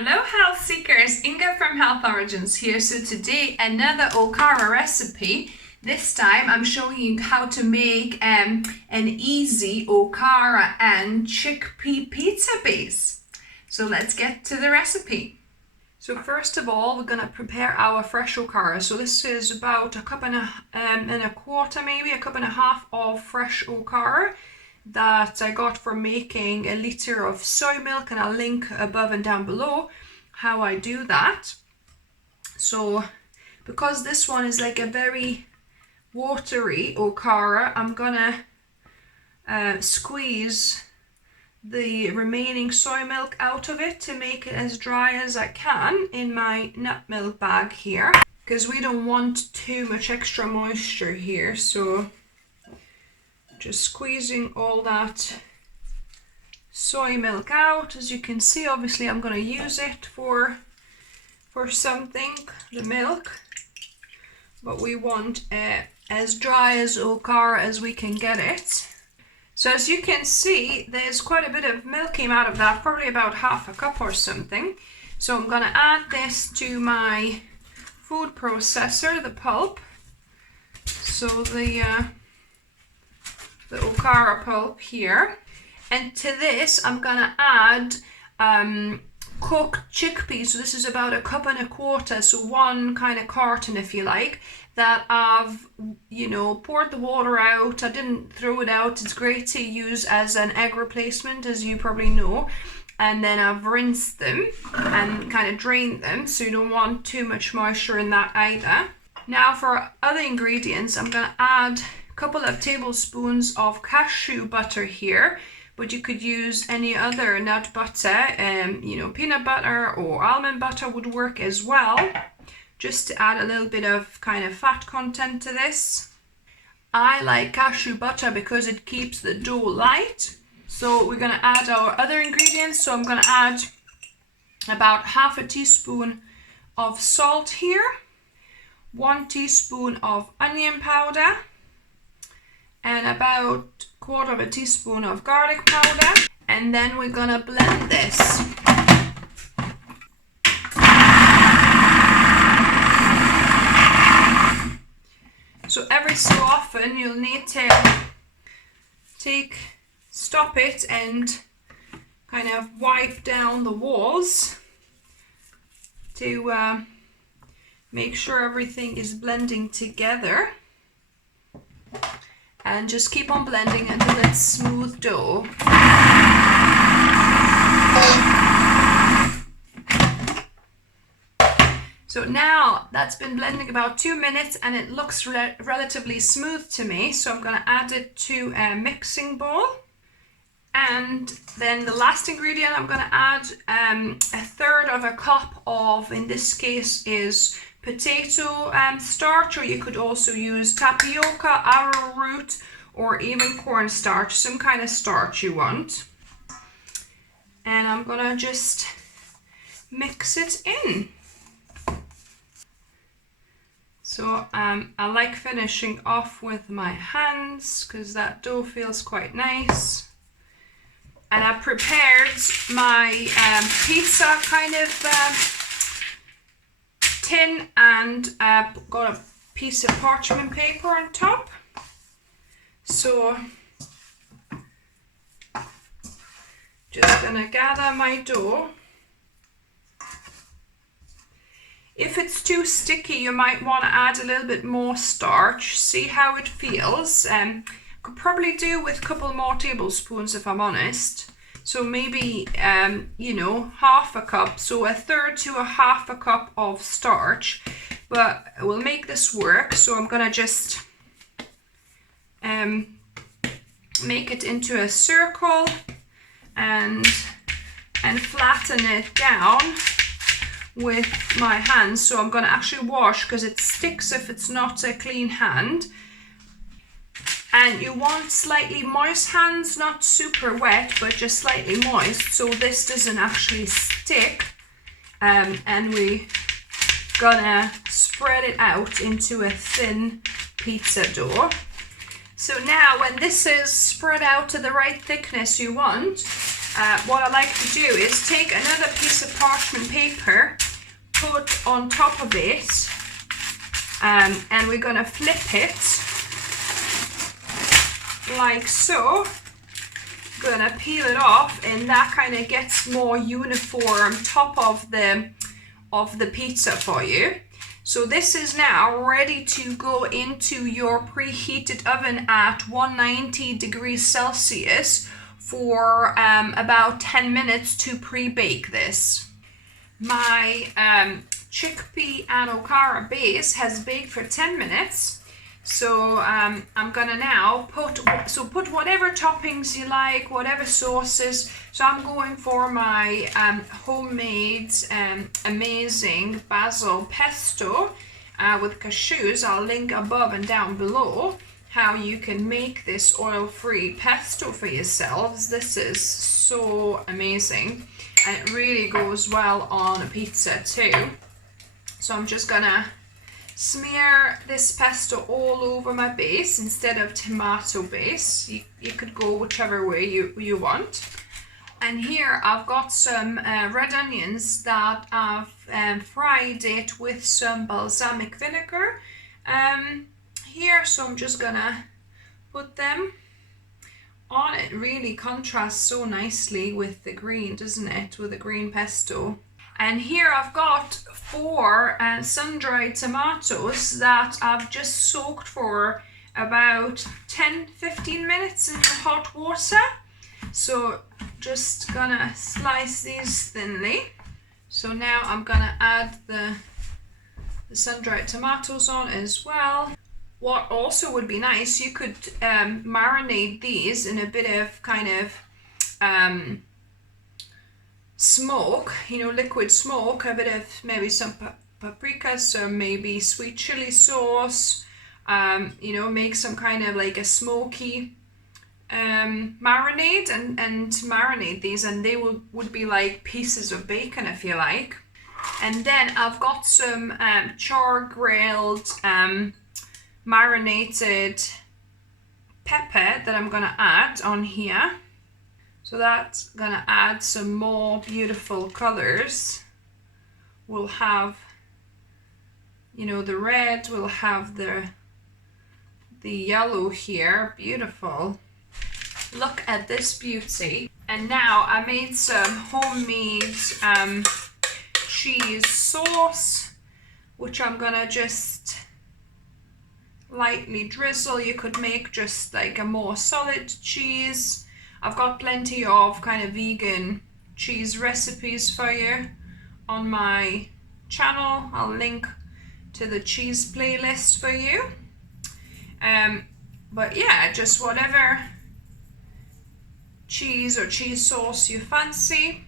Hello health seekers, Inga from Health Origins here. So today another Okara recipe. This time I'm showing you how to make an easy Okara and chickpea pizza base. So let's get to the recipe. So first of all, we're going to prepare our fresh Okara. So this is about a cup and a quarter, maybe a cup and a half of fresh Okara that I got for making a liter of soy milk, and I'll link above and down below how I do that. So because this one is like a very watery Okara, I'm gonna squeeze the remaining soy milk out of it to make it as dry as I can in my nut milk bag here, because we don't want too much extra moisture here. So just squeezing all that soy milk out. As you can see, obviously I'm going to use it for something, the milk, but we want as dry as Okara as we can get it. So as you can see, there's quite a bit of milk came out of that, probably about half a cup or something. So I'm going to add this to my food processor, the pulp. So the Okara pulp here, and to this I'm gonna add cooked chickpeas. So this is about a cup and a quarter, so one kind of carton if you like, that I've poured the water out. I didn't throw it out. It's great to use as an egg replacement, as you probably know. And then I've rinsed them and kind of drained them, so you don't want too much moisture in that either. Now for other ingredients, I'm gonna add couple of tablespoons of cashew butter here, but you could use any other nut butter, peanut butter or almond butter would work as well, just to add a little bit of kind of fat content to this. I like cashew butter because it keeps the dough light. So we're going to add our other ingredients. So I'm going to add about half a teaspoon of salt here, 1 teaspoon of onion powder, and about 1/4 teaspoon of garlic powder, and then we're gonna blend this. So every so often you'll need to stop it and kind of wipe down the walls to make sure everything is blending together. And just keep on blending until it's smooth dough. So now that's been blending about 2 minutes and it looks relatively smooth to me. So I'm going to add it to a mixing bowl. And then the last ingredient I'm going to add 1/3 cup of, in this case, is potato starch, or you could also use tapioca, arrowroot, or even cornstarch, some kind of starch you want. And I'm gonna just mix it in. So I like finishing off with my hands because that dough feels quite nice. And I prepared my pizza kind of tin, and got a piece of parchment paper on top. So just gonna gather my dough. If it's too sticky, you might want to add a little bit more starch. See how it feels. Could probably do with a couple more tablespoons if I'm honest. So maybe, half a cup, so 1/3 to 1/2 cup of starch, but we'll make this work. So I'm gonna just make it into a circle and flatten it down with my hands. So I'm gonna actually wash, because it sticks if it's not a clean hand. And you want slightly moist hands, not super wet, but just slightly moist, so this doesn't actually stick. And we're gonna spread it out into a thin pizza dough. So now when this is spread out to the right thickness you want, what I like to do is take another piece of parchment paper, put on top of it, and we're gonna flip it like so. Gonna peel it off, and that kind of gets more uniform top of the pizza for you. So this is now ready to go into your preheated oven at 190 degrees Celsius for about 10 minutes to pre-bake this. My chickpea and okara base has baked for 10 minutes. So I'm gonna now put whatever toppings you like, whatever sauces. So I'm going for my homemade amazing basil pesto with cashews. I'll link above and down below how you can make this oil-free pesto for yourselves. This is so amazing, and it really goes well on a pizza too. So I'm just gonna smear this pesto all over my base instead of tomato base. You could go whichever way you want. And here I've got some red onions that I've fried it with some balsamic vinegar here. So I'm just gonna put them on. It really contrasts so nicely with the green, doesn't it, with the green pesto. And here I've got 4 sun-dried tomatoes that I've just soaked for about 10-15 minutes in hot water. So just gonna slice these thinly. So now I'm gonna add the sun-dried tomatoes on as well. What also would be nice, you could marinate these in a bit of kind of smoke, liquid smoke, a bit of maybe some paprika, some maybe sweet chili sauce, make some kind of like a smoky marinade and marinate these, and they would be like pieces of bacon if you like. And then I've got some char grilled marinated pepper that I'm gonna add on here. So that's gonna add some more beautiful colors. We'll have, the red, we'll have the yellow here, beautiful. Look at this beauty. And now I made some homemade cheese sauce, which I'm gonna just lightly drizzle. You could make just like a more solid cheese. I've got plenty of kind of vegan cheese recipes for you on my channel. I'll link to the cheese playlist for you. But yeah, just whatever cheese or cheese sauce you fancy.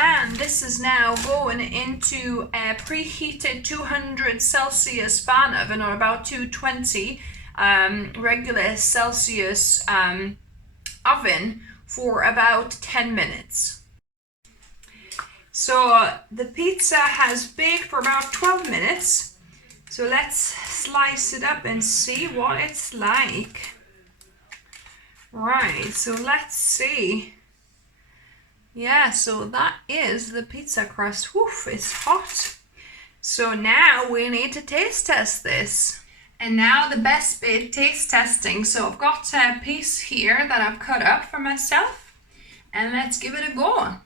And this is now going into a preheated 200 Celsius fan oven, or about 220 regular Celsius oven for about 10 minutes. So the pizza has baked for about 12 minutes. So let's slice it up and see what it's like. Right, so let's see. Yeah, so that is the pizza crust. Woof, it's hot. So now we need to taste test this. And now the best bit, taste testing. So I've got a piece here that I've cut up for myself, and let's give it a go.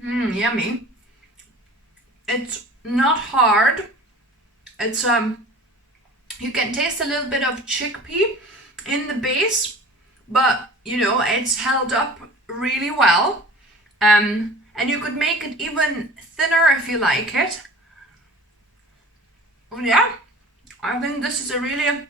Yummy. It's not hard. It's you can taste a little bit of chickpea in the base, but it's held up really well. And you could make it even thinner if you like it. Yeah, I think this is a really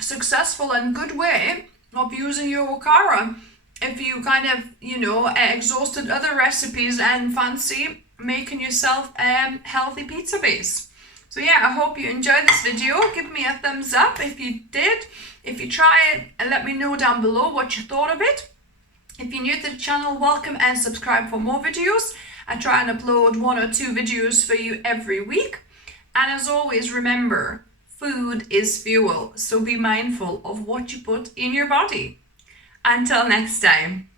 successful and good way of using your okara if you kind of, exhausted other recipes and fancy making yourself a healthy pizza base. So yeah, I hope you enjoyed this video. Give me a thumbs up if you did. If you try it, and let me know down below what you thought of it. If you're new to the channel, welcome and subscribe for more videos. I try and upload 1 or 2 videos for you every week. And as always, remember, food is fuel, so be mindful of what you put in your body. Until next time.